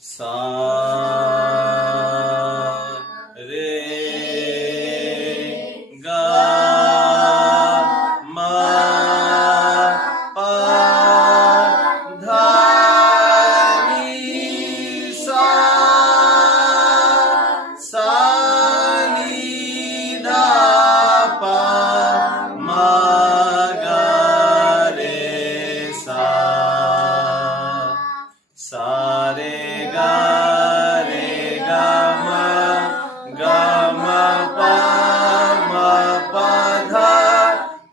سا رے گا ما پا دھا نی سا سا نی دھا پا ما گا رے سا سا رے گا ما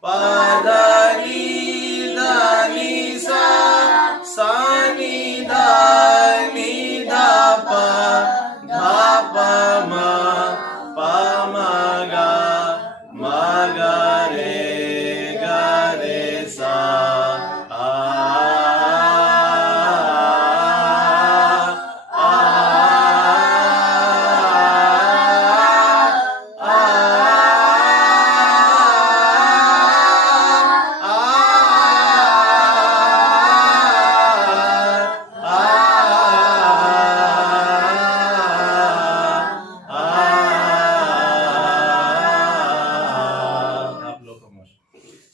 پا دھا نی سا سا نی دھا پا ما گا رے سا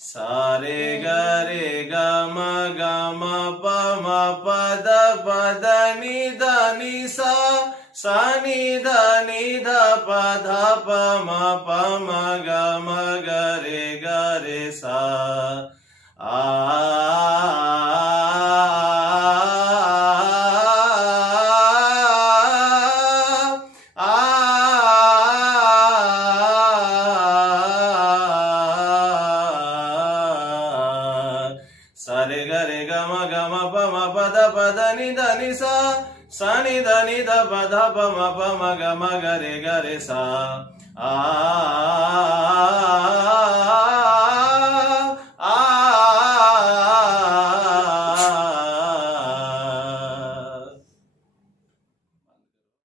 سا رے گا ما پا دا نی سا سا نی دھا پا ما گا رے سا سا رے گا ما پا دا نی سا سا نی دھا پا ما گا رے سا